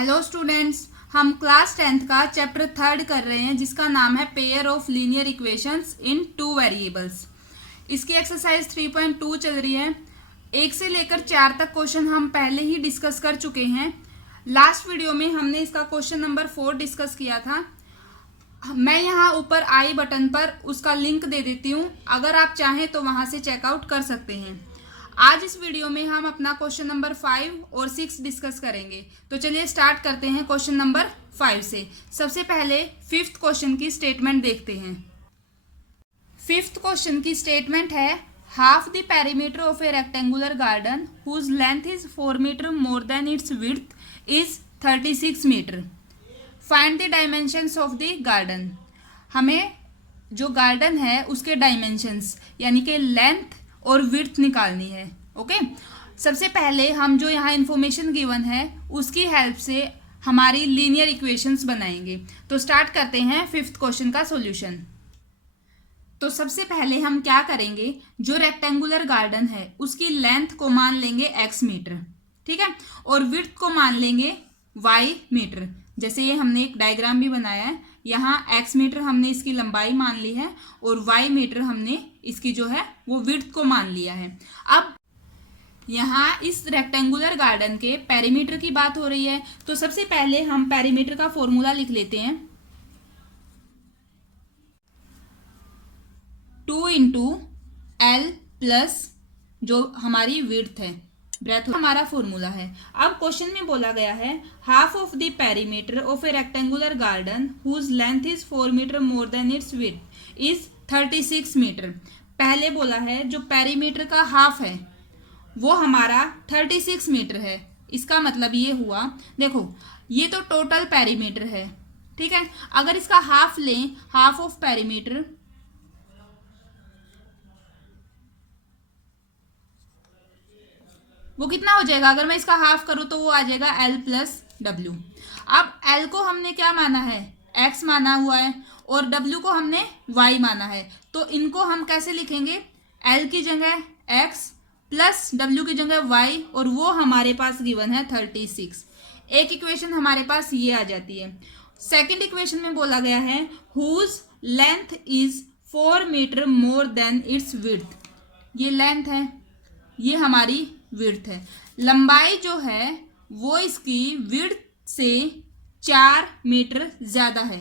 Hello students, हम class 10th का chapter 3 कर रहे हैं जिसका नाम है pair of linear equations in two variables. इसकी एक्सरसाइज 3.2 चल रही है। 1 से लेकर 4 तक क्वेश्चन हम पहले ही डिस्कस कर चुके हैं। लास्ट वीडियो में हमने इसका क्वेश्चन नंबर 4 डिस्कस किया था। मैं यहाँ ऊपर आई बटन पर उसका लिंक दे देती हूँ, अगर आप चाहें तो वहाँ से चेकआउट कर सकते हैं। आज इस वीडियो में हम अपना क्वेश्चन नंबर 5 और 6 डिस्कस करेंगे। तो चलिए स्टार्ट करते हैं क्वेश्चन नंबर 5 से। सबसे पहले 5th क्वेश्चन की स्टेटमेंट देखते हैं। 5th क्वेश्चन की स्टेटमेंट है, half the perimeter of a rectangular garden whose length is 4 metre more than its width is 36 metre. Find the dimensions of the garden. हमें जो गार्डन है उसके डायमेंशंस यानी कि लेंथ और विड्थ निकालनी है। ओके, सबसे पहले हम जो यहाँ इन्फॉर्मेशन गिवन है उसकी हेल्प से हमारी लीनियर इक्वेशंस बनाएंगे। तो स्टार्ट करते हैं 5th क्वेश्चन का सॉल्यूशन। तो सबसे पहले हम क्या करेंगे, जो रेक्टेंगुलर गार्डन है उसकी लेंथ को मान लेंगे x मीटर, ठीक है, और विड्थ को मान लेंगे y मीटर। जैसे ये हमने एक डायग्राम भी बनाया है, यहाँ x मीटर हमने इसकी लंबाई मान ली है और y मीटर हमने इसकी जो है वो विड्थ को मान लिया है। अब यहाँ इस रेक्टेंगुलर गार्डन के पेरीमीटर की बात हो रही है, तो सबसे पहले हम पेरीमीटर का फॉर्मूला लिख लेते हैं। 2 इंटू एल प्लस जो हमारी विड्थ है, ब्रेथ हमारा फॉर्मूला है। अब क्वेश्चन में बोला गया है, half of the perimeter of a rectangular garden whose length is 4 metre more than its width is 36 metre. पहले बोला है जो पेरीमीटर का हाफ है वो हमारा 36 मीटर है। इसका मतलब ये हुआ, देखो ये तो टोटल पेरीमीटर है, ठीक है। अगर इसका हाफ लें, हाफ ऑफ पेरीमीटर, वो कितना हो जाएगा, अगर मैं इसका हाफ करूं तो वो आ जाएगा L प्लस डब्ल्यू। अब L को हमने क्या माना है, X माना हुआ है, और W को हमने Y माना है। तो इनको हम कैसे लिखेंगे, L की जगह X प्लस W की जगह Y, और वो हमारे पास गिवन है 36। एक इक्वेशन हमारे पास ये आ जाती है। सेकेंड इक्वेशन में बोला गया है, whose length is 4 metre more than its width. ये लेंथ है, ये हमारी विड्थ है। लंबाई जो है वो इसकी विड्थ से 4 मीटर ज़्यादा है।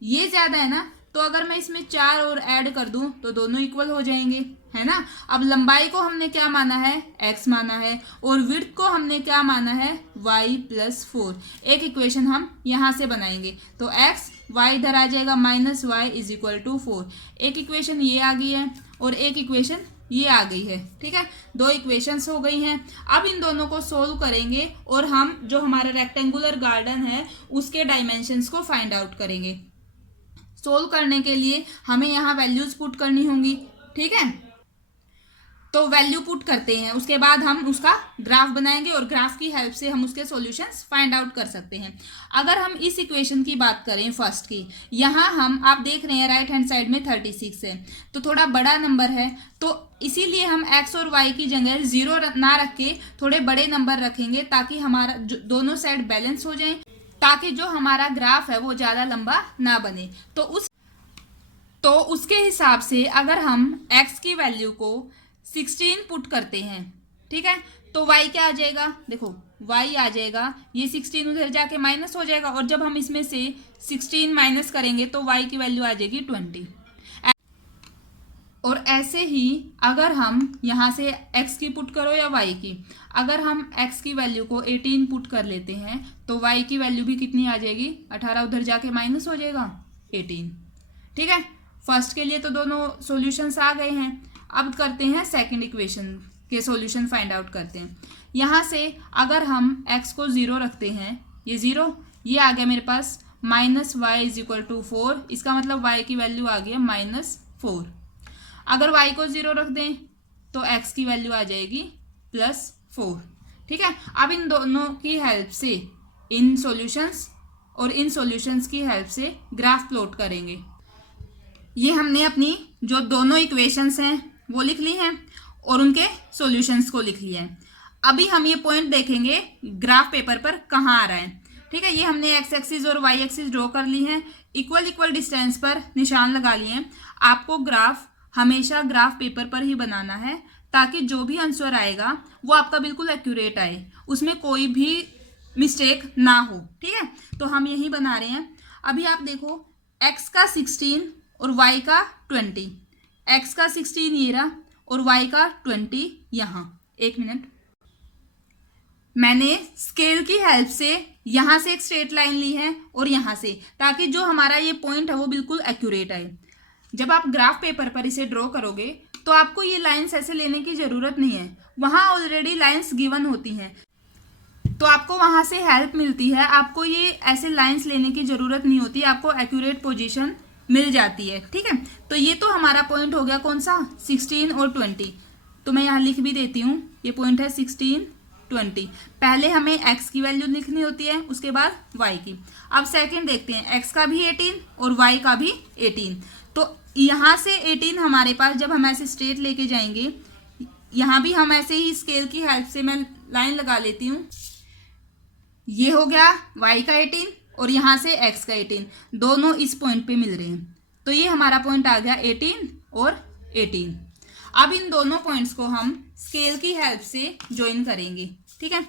ये ज़्यादा है ना, तो अगर मैं इसमें 4 और ऐड कर दूं तो दोनों इक्वल हो जाएंगे, है ना। अब लंबाई को हमने क्या माना है, x माना है, और विड्थ को हमने क्या माना है, y प्लस 4। एक इक्वेशन हम यहाँ से बनाएंगे, तो x y इधर आ जाएगा, minus y is equal to 4। एक इक्वेशन ये आ गई है और एक इक्वेशन ये आ गई है, ठीक है। 2 इक्वेशंस हो गई हैं। अब इन दोनों को सोल्व करेंगे और हम जो हमारा रेक्टेंगुलर गार्डन है उसके डायमेंशंस को फाइंड आउट करेंगे। सोल्व करने के लिए हमें यहाँ वैल्यूज पुट करनी होंगी, ठीक है। तो वैल्यू पुट करते हैं, उसके बाद हम उसका ग्राफ बनाएंगे और ग्राफ की हेल्प से हम उसके सॉल्यूशंस फाइंड आउट कर सकते हैं। अगर हम इस इक्वेशन की बात करें फर्स्ट की, यहाँ हम आप देख रहे हैं राइट हैंड साइड में 36 है, तो थोड़ा बड़ा नंबर है, तो इसीलिए हम x और y की जगह 0 ना रख के थोड़े बड़े नंबर रखेंगे, ताकि हमारा दोनों साइड बैलेंस हो जाए, ताकि जो हमारा ग्राफ है वो ज़्यादा लंबा ना बने। तो उसके हिसाब से अगर हम x की वैल्यू को 16 पुट करते हैं, ठीक है, तो y क्या आ जाएगा, देखो y आ जाएगा, ये 16 उधर जाके माइनस हो जाएगा, और जब हम इसमें से 16 माइनस करेंगे तो y की वैल्यू आ जाएगी 20। और ऐसे ही अगर हम यहाँ से x की पुट करो या y की, अगर हम x की वैल्यू को 18 पुट कर लेते हैं तो y की वैल्यू भी कितनी आ जाएगी, 18 उधर जाके माइनस हो जाएगा 18, ठीक है। फर्स्ट के लिए तो दोनों सॉल्यूशंस आ गए हैं। अब करते हैं सेकंड इक्वेशन के सॉल्यूशन फाइंड आउट करते हैं। यहाँ से अगर हम x को 0 रखते हैं, ये 0, ये आ गया मेरे पास minus y is equal to 4। इसका मतलब y की वैल्यू आ गई माइनस 4। अगर y को 0 रख दें तो x की वैल्यू आ जाएगी प्लस 4, ठीक है। अब इन दोनों की हेल्प से इन सॉल्यूशंस और इन सॉल्यूशंस की हेल्प से ग्राफ प्लॉट करेंगे। ये हमने अपनी जो दोनों इक्वेशंस हैं वो लिख ली हैं और उनके सॉल्यूशंस को लिख लिया है। अभी हम ये पॉइंट देखेंगे ग्राफ पेपर पर कहाँ आ रहा है, ठीक है, ये हमने एक्स एक्सिस और वाई एक्सिस ड्रॉ कर ली है, इक्वल इक्वल डिस्टेंस पर निशान लगा लिए हैं। आपको ग्राफ हमेशा ग्राफ पेपर पर ही बनाना है ताकि जो भी आंसर आएगा वो आपका बिल्कुल एक्यूरेट आए, उसमें कोई भी मिस्टेक ना हो। ठीक है, तो हम यही बना रहे हैं। अभी आप देखो, x का 16 और y का 20, x का 16 ये रहा और y का 20 यहाँ। एक मिनट, मैंने स्केल की हेल्प से यहाँ से एक स्ट्रेट लाइन ली है और यहाँ से, ताकि जो हमारा ये पॉइंट है वो बिल्कुल एक्यूरेट आए। जब आप ग्राफ पेपर पर इसे ड्रॉ करोगे तो आपको ये लाइंस ऐसे लेने की ज़रूरत नहीं है, वहाँ ऑलरेडी लाइंस गिवन होती हैं, तो आपको वहाँ से हेल्प मिलती है। आपको ये ऐसे लाइंस लेने की ज़रूरत नहीं होती, आपको एक्यूरेट पोजीशन मिल जाती है। ठीक है, तो ये तो हमारा पॉइंट हो गया कौन सा, 16 और 20। तो मैं यहाँ लिख भी देती हूँ, ये पॉइंट है 16, 20। पहले हमें x की वैल्यू लिखनी होती है, उसके बाद y की। अब सेकंड देखते हैं, x का भी 18 और y का भी 18। तो यहाँ से 18 हमारे पास, जब हम ऐसे स्ट्रेट लेके जाएंगे, यहाँ भी हम ऐसे ही स्केल की हेल्प से मैं लाइन लगा लेती हूँ। ये हो गया y का 18 और यहाँ से x का 18, दोनों इस पॉइंट पे मिल रहे हैं, तो ये हमारा पॉइंट आ गया 18 और 18। अब इन दोनों पॉइंट्स को हम स्केल की हेल्प से ज्वाइन करेंगे। ठीक है,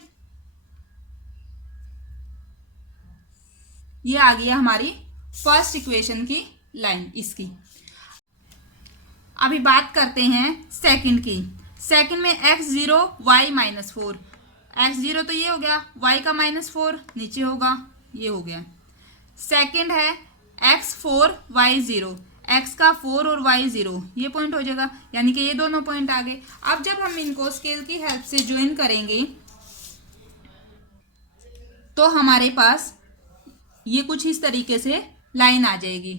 ये आ गया हमारी फर्स्ट इक्वेशन की लाइन इसकी। अभी बात करते हैं सेकंड की। सेकंड में x0 y -4, x0 तो ये हो गया, y का -4 नीचे होगा, ये हो गया। सेकंड है x4 y0, x का 4 और y 0, ये पॉइंट हो जाएगा, यानी कि ये दोनों पॉइंट आ गए। अब जब हम इनको स्केल की हेल्प से ज्वाइन करेंगे तो हमारे पास ये कुछ इस तरीके से लाइन आ जाएगी।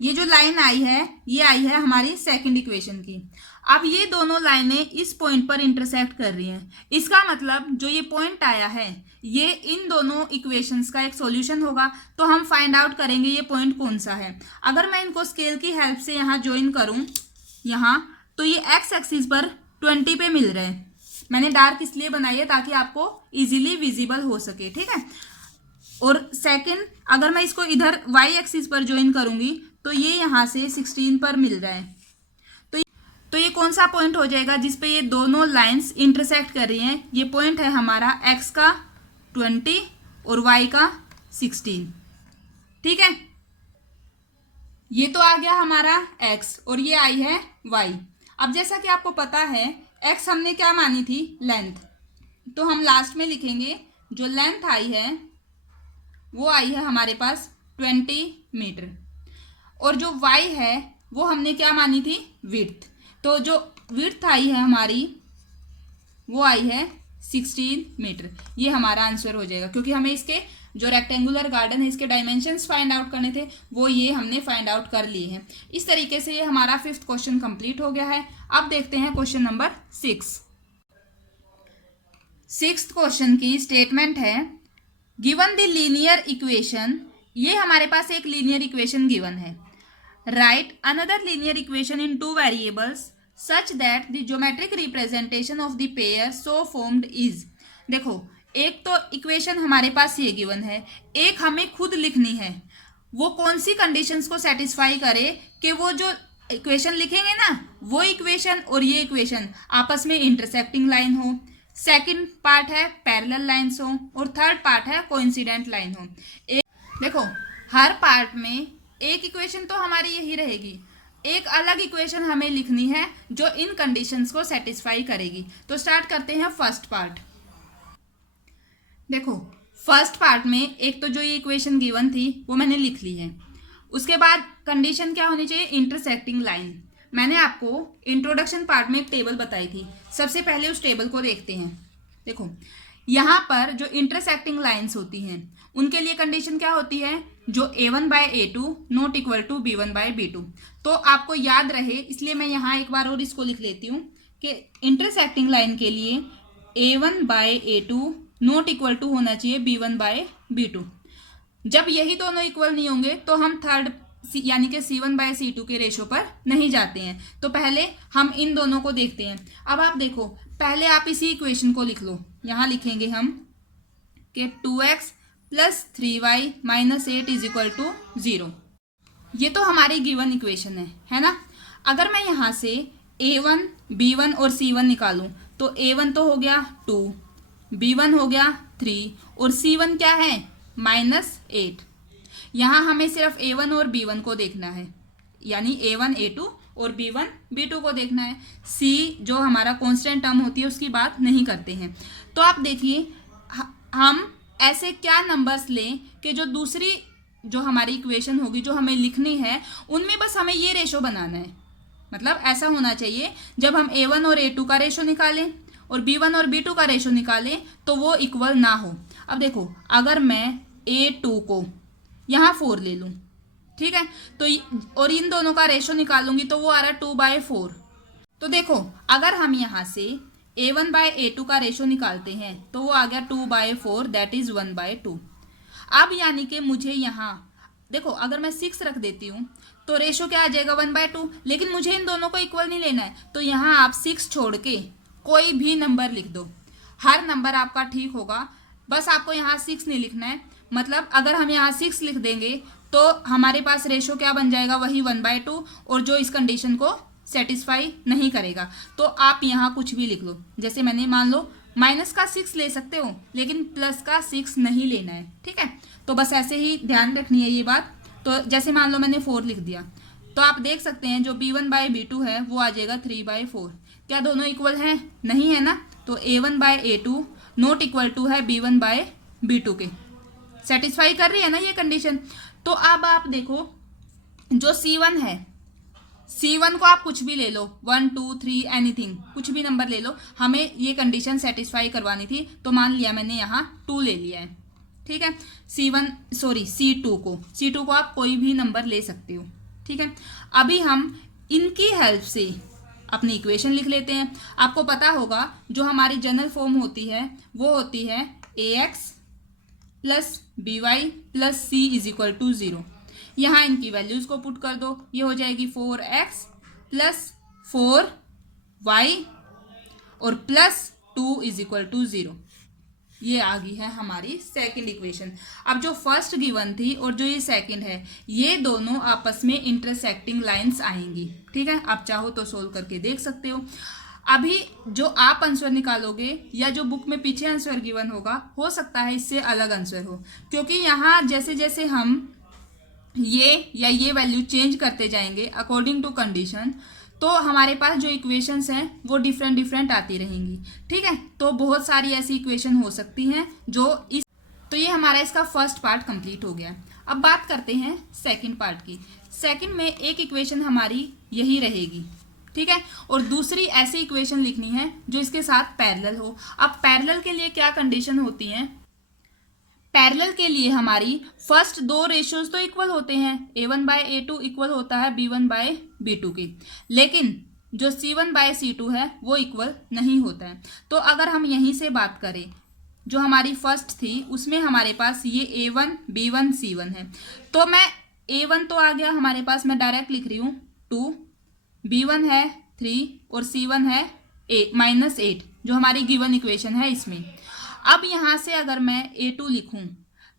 ये जो लाइन आई है, ये आई है हमारी सेकंड इक्वेशन की। अब ये दोनों लाइनें इस पॉइंट पर इंटरसेक्ट कर रही हैं, इसका मतलब जो ये पॉइंट आया है ये इन दोनों इक्वेशंस का एक सॉल्यूशन होगा। तो हम फाइंड आउट करेंगे ये पॉइंट कौन सा है। अगर मैं इनको स्केल की हेल्प से यहाँ ज्वाइन करूँ यहाँ, तो ये एक्स एक्सिस पर 20 पे मिल रहे हैं। मैंने डार्क इसलिए बनाई है ताकि आपको इजीली विजिबल हो सके। ठीक है, और सेकंड, अगर मैं इसको इधर वाई एक्सिस पर ज्वाइन करूंगी तो ये यहाँ से 16 पर मिल रहा है। तो ये कौन सा पॉइंट हो जाएगा जिसपे ये दोनों लाइंस इंटरसेक्ट कर रही हैं? ये पॉइंट है हमारा x का 20 और y का 16। ठीक है, ये तो आ गया हमारा x और ये आई है y। अब जैसा कि आपको पता है x हमने क्या मानी थी, लेंथ, तो हम लास्ट में लिखेंगे जो लेंथ आई है वो आई है हमारे पास 20 मीटर, और जो y है वो हमने क्या मानी थी, विड्थ। तो जो विड्थ आई है हमारी वो आई है 16 मीटर। ये हमारा आंसर हो जाएगा, क्योंकि हमें इसके जो रेक्टेंगुलर गार्डन है इसके डायमेंशंस फाइंड आउट करने थे, वो ये हमने फाइंड आउट कर लिए हैं। इस तरीके से ये हमारा 5th क्वेश्चन कंप्लीट हो गया है। अब देखते हैं क्वेश्चन नंबर 6। 6th क्वेश्चन की स्टेटमेंट है, गिवन द लीनियर इक्वेशन। ये हमारे पास एक लीनियर इक्वेशन गिवन है। Right another linear equation in 2 variables such that the geometric representation of the pair so formed is. देखो, एक तो इक्वेशन हमारे पास ये गिवन है, एक हमें खुद लिखनी है। वो कौन सी कंडीशंस को सेटिस्फाई करे कि वो जो इक्वेशन लिखेंगे ना, वो इक्वेशन और ये इक्वेशन आपस में इंटरसेक्टिंग लाइन हो। सेकंड पार्ट है पैरेलल लाइन्स हो, और थर्ड पार्ट है कोइंसिडेंट लाइन हो। देखो, हर पार्ट में एक इक्वेशन तो हमारी यही रहेगी, एक अलग इक्वेशन हमें लिखनी है जो इन कंडीशंस को सेटिस्फाई करेगी। तो स्टार्ट करते हैं फर्स्ट पार्ट। देखो, फर्स्ट पार्ट में एक तो जो ये इक्वेशन गिवन थी वो मैंने लिख ली है। उसके बाद कंडीशन क्या होनी चाहिए, इंटरसेक्टिंग लाइन। मैंने आपको इंट्रोडक्शन पार्ट में एक टेबल बताई थी, सबसे पहले उस टेबल को देखते हैं। देखो, यहाँ पर जो इंटरसेक्टिंग लाइंस होती हैं उनके लिए कंडीशन क्या होती है, जो a1/a2 not equal to b1/b2। तो आपको याद रहे इसलिए मैं यहाँ एक बार और इसको लिख लेती हूँ कि इंटरसेक्टिंग लाइन के लिए a1/a2 नॉट इक्वल टू होना चाहिए b1/b2। जब यही दोनों इक्वल नहीं होंगे तो हम थर्ड यानी कि c1/c2 के रेशो पर नहीं जाते हैं। तो पहले हम इन दोनों को देखते हैं। अब आप देखो, पहले आप इसी इक्वेशन को लिख लो। यहाँ लिखेंगे हम कि 2x plus 3y minus 8 is equal to 0। ये तो हमारी गिवन इक्वेशन है ना। अगर मैं यहाँ से a1, b1 और c1 निकालूं तो a1 तो हो गया 2, b1 हो गया 3 और c1 क्या है -8। यहाँ हमें सिर्फ a1 और b1 को देखना है, यानी a1 a2 और b1 b2 को देखना है। c जो हमारा कांस्टेंट टर्म होती है उसकी बात नहीं करते हैं। तो आप देखिए हम ऐसे क्या नंबर्स लें कि जो दूसरी जो हमारी इक्वेशन होगी जो हमें लिखनी है उनमें बस हमें ये रेशो बनाना है। मतलब ऐसा होना चाहिए जब हम a1 और a2 का रेशो निकालें और b1 और b2 का रेशो निकालें तो वो इक्वल ना हो। अब देखो अगर मैं a2 को यहाँ 4 ले लूँ, ठीक है, तो और इन दोनों का रेशो निकालूंगी तो वो आ रहा है 2/4। तो देखो अगर हम यहाँ से a1/a2 का रेशो निकालते हैं तो वो आ गया 2/4, दैट इज 1/2। अब यानी कि मुझे यहाँ देखो अगर मैं 6 रख देती हूँ तो रेशो क्या आ जाएगा 1/2, लेकिन मुझे इन दोनों को इक्वल नहीं लेना है। तो यहाँ आप 6 छोड़ के कोई भी नंबर लिख दो, हर नंबर आपका ठीक होगा, बस आपको यहाँ 6 नहीं लिखना है। मतलब अगर हम यहाँ 6 लिख देंगे तो हमारे पास रेशो क्या बन जाएगा, वही 1/2, और जो इस कंडीशन को सेटिस्फाई नहीं करेगा। तो आप यहाँ कुछ भी लिख लो, जैसे मैंने मान लो माइनस का 6 ले सकते हो लेकिन प्लस का 6 नहीं लेना है, ठीक है। तो बस ऐसे ही ध्यान रखनी है ये बात। तो जैसे मान लो मैंने 4 लिख दिया तो आप देख सकते हैं जो b1/b2 है वो आ जाएगा 3/4। क्या दोनों इक्वल हैं? नहीं है ना। तो a1/a2 नॉट इक्वल टू है b1/b2 के। सेटिस्फाई कर रही है ना ये कंडीशन। तो अब आप देखो जो c1 है, c1 को आप कुछ भी ले लो, 1 2 3 एनीथिंग, कुछ भी नंबर ले लो, हमें ये कंडीशन सेटिस्फाई करवानी थी। तो मान लिया मैंने यहाँ 2 ले लिया है, ठीक है। c2 को आप कोई भी नंबर ले सकते हो, ठीक है। अभी हम इनकी हेल्प से अपनी इक्वेशन लिख लेते हैं। आपको पता होगा जो हमारी जनरल फॉर्म होती है वो होती है ax plus by plus c is equal to 0। यहाँ इनकी वैल्यूज को पुट कर दो, ये हो जाएगी 4x प्लस 4y और प्लस 2 इज इक्वल टू 0। ये आ गई है हमारी सेकंड इक्वेशन। अब जो फर्स्ट गिवन थी और जो ये सेकंड है ये दोनों आपस में इंटरसेक्टिंग लाइंस आएंगी, ठीक है। आप चाहो तो सोल्व करके देख सकते हो। अभी जो आप आंसर निकालोगे या जो बुक में पीछे आंसर गिवन होगा हो सकता है इससे अलग आंसर हो, क्योंकि यहाँ जैसे जैसे हम ये वैल्यू चेंज करते जाएंगे अकॉर्डिंग टू कंडीशन, तो हमारे पास जो इक्वेशंस हैं वो डिफरेंट आती रहेंगी, ठीक है। तो बहुत सारी ऐसी इक्वेशन हो सकती हैं जो इस, तो ये हमारा इसका फर्स्ट पार्ट कंप्लीट हो गया। अब बात करते हैं सेकंड पार्ट की। सेकंड में एक इक्वेशन हमारी यही रहेगी, ठीक है, और दूसरी ऐसी इक्वेशन लिखनी है जो इसके साथ पैरेलल हो। अब पैरेलल के लिए क्या कंडीशन होती है? पैरेलल के लिए हमारी फर्स्ट दो रेशियोज तो इक्वल होते हैं, a1/a2 इक्वल होता है b1/b2 के, लेकिन जो c1/c2 है वो इक्वल नहीं होता है। तो अगर हम यहीं से बात करें, जो हमारी फर्स्ट थी उसमें हमारे पास ये a1 b1 c1 है, तो मैं a1 तो आ गया हमारे पास, मैं डायरेक्ट लिख रही हूँ 2, b1 है 3 और c1 है -8 जो हमारी गिवन इक्वेशन है इसमें। अब यहाँ से अगर मैं a2 लिखूं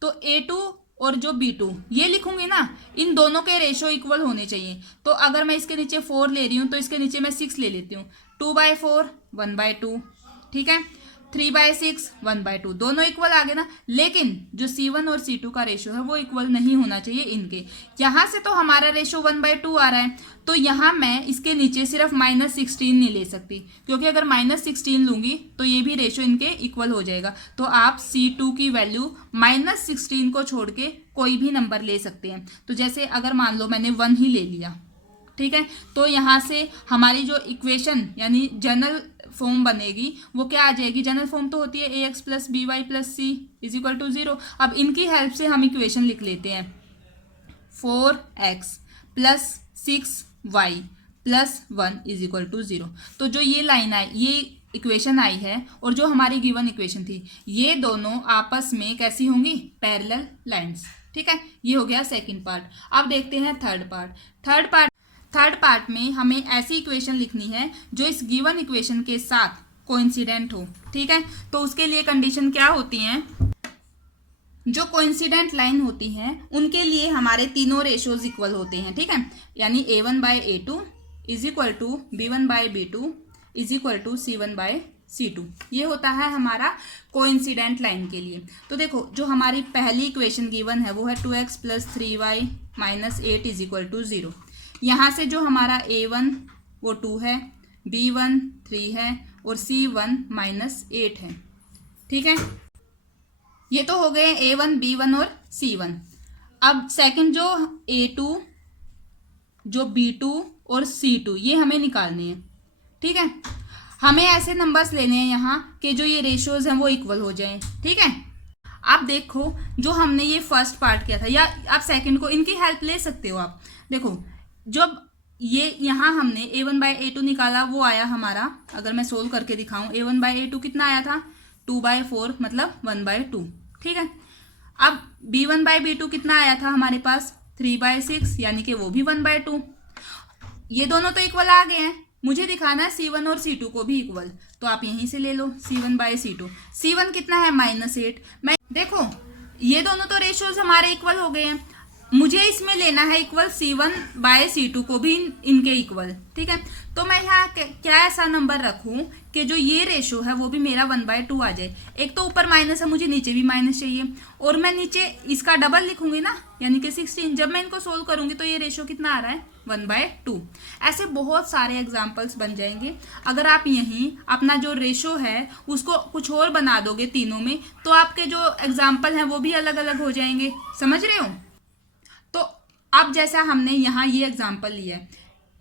तो a2 और जो b2 ये लिखूंगी ना, इन दोनों के रेशो इक्वल होने चाहिए। तो अगर मैं इसके नीचे 4 ले रही हूँ तो इसके नीचे मैं 6 ले लेती हूँ। 2/4 1/2, ठीक है, 3/6 1/2, दोनों इक्वल आ गए ना। लेकिन जो c1 और c2 का रेशो है वो इक्वल नहीं होना चाहिए इनके। यहाँ से तो हमारा रेशो 1/2 आ रहा है, तो यहाँ मैं इसके नीचे सिर्फ -16 नहीं ले सकती, क्योंकि अगर -16 लूंगी तो ये भी रेशो इनके इक्वल हो जाएगा। तो आप c2 की वैल्यू -16 को छोड़ के कोई भी नंबर ले सकते हैं। तो जैसे अगर मान लो मैंने 1 ही ले लिया, ठीक है, तो यहाँ से हमारी जो इक्वेशन यानी जनरल फॉर्म बनेगी वो क्या आ जाएगी? जनरल फॉर्म तो होती है ax plus by plus c is equal to 0। अब इनकी हेल्प से हम इक्वेशन लिख लेते हैं 4x plus 6y plus 1 is equal to 0। तो जो ये लाइन आई, ये इक्वेशन आई है और जो हमारी गिवन इक्वेशन थी, ये दोनों आपस में कैसी होंगी? पैरेलल लाइंस, ठीक है। ये हो गया सेकंड पार्ट। अब देखते हैं थर्ड पार्ट में हमें ऐसी इक्वेशन लिखनी है जो इस गिवन इक्वेशन के साथ कोइंसिडेंट हो, ठीक है। तो उसके लिए कंडीशन क्या होती है? जो कोइंसिडेंट लाइन होती हैं उनके लिए हमारे तीनों रेशोज इक्वल होते हैं, ठीक है। यानी A1/A2 is equal to B1/B2 is equal to C1/C2, ये होता है हमारा कोइंसिडेंट लाइन के लिए। तो देखो जो हमारी पहली इक्वेशन गिवन है वो है 2x + 3y - 8 is equal to 0। यहाँ से जो हमारा A1 वो 2 है, B1 3 है और C1 - 8 है, ठीक है। ये तो हो गए A1, B1 और C1। अब सेकंड जो A2, जो B2 और C2 ये हमें निकालने हैं, ठीक है। हमें ऐसे नंबर्स लेने हैं यहाँ कि जो ये रेशियोज हैं वो इक्वल हो जाएं, ठीक है। आप देखो जो हमने ये फर्स्ट पार्ट किया था, या आप सेकंड को, इनकी हेल्प ले सकते हो आप। देखो जब ये यहाँ हमने A1/A2 निकाला वो आया हमारा, अगर मैं सोल्व करके दिखाऊं, A1/A2 कितना आया था 2/4 मतलब 1/2, ठीक है। अब B1/B2 कितना आया था हमारे पास 3/6 यानी कि वो भी 1/2। ये दोनों तो इक्वल आ गए हैं, मुझे दिखाना है C1 और C2 को भी इक्वल, तो आप यहीं से ले लो C1/C2। C1 कितना है -8। मैं देखो ये दोनों तो रेशियोज हमारे इक्वल हो गए हैं, मुझे इसमें लेना है इक्वल C1/C2 को भी इनके इक्वल, ठीक है। तो मैं यहाँ क्या ऐसा नंबर रखूं कि जो ये रेशो है वो भी मेरा 1/2 आ जाए। एक तो ऊपर माइनस है, मुझे नीचे भी माइनस चाहिए, और मैं नीचे इसका डबल लिखूंगी ना, यानी कि 16। जब मैं इनको सोल्व करूंगी तो ये रेशो कितना आ रहा है 1/2। ऐसे बहुत सारे एग्जाम्पल्स बन जाएंगे। अगर आप यहीं अपना जो रेशो है उसको कुछ और बना दोगे तीनों में, तो आपके जो एग्जाम्पल हैं वो भी अलग अलग हो जाएंगे, समझ रहे हो। तो अब जैसा हमने यहाँ ये एग्जाम्पल लिया है,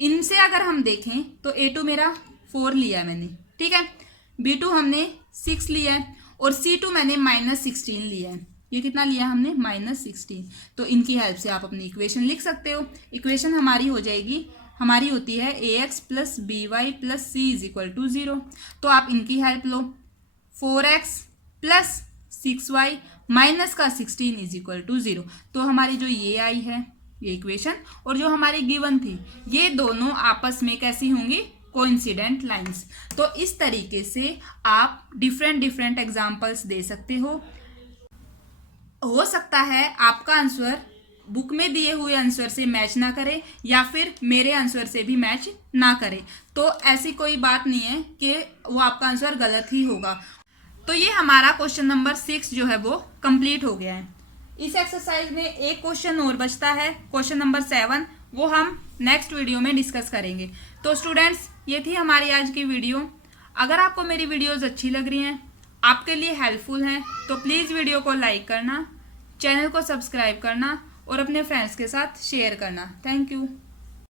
इनसे अगर हम देखें तो A2 मेरा 4 लिया है मैंने, ठीक है। B2 हमने 6 लिया है और C2 मैंने -16 लिया है। ये कितना लिया हमने -16। तो इनकी हेल्प से आप अपनी इक्वेशन लिख सकते हो। इक्वेशन हमारी हो जाएगी, हमारी होती है AX + BY + C = 0। तो आप इनकी हेल्प लो, 4x + 6y माइनस का 16 = 0। तो हमारी जो ये आई है ये इक्वेशन, और जो हमारी गिवन थी, ये दोनों आपस में कैसी होंगी, कोइंसिडेंट लाइंस। तो इस तरीके से आप डिफरेंट एग्जाम्पल्स दे सकते हो सकता है आपका आंसर बुक में दिए हुए आंसर से मैच ना करे या फिर मेरे आंसर से भी मैच ना करे, तो ऐसी कोई बात नहीं है कि वो आपका आंसर गलत ही होगा। तो ये हमारा क्वेश्चन नंबर 6 जो है वो कंप्लीट हो गया है। इस एक्सरसाइज में एक क्वेश्चन और बचता है, क्वेश्चन नंबर 7, वो हम नेक्स्ट वीडियो में डिस्कस करेंगे। तो स्टूडेंट्स ये थी हमारी आज की वीडियो। अगर आपको मेरी वीडियोस अच्छी लग रही हैं, आपके लिए हेल्पफुल हैं, तो प्लीज़ वीडियो को लाइक करना, चैनल को सब्सक्राइब करना और अपने फ्रेंड्स के साथ शेयर करना। Thank you.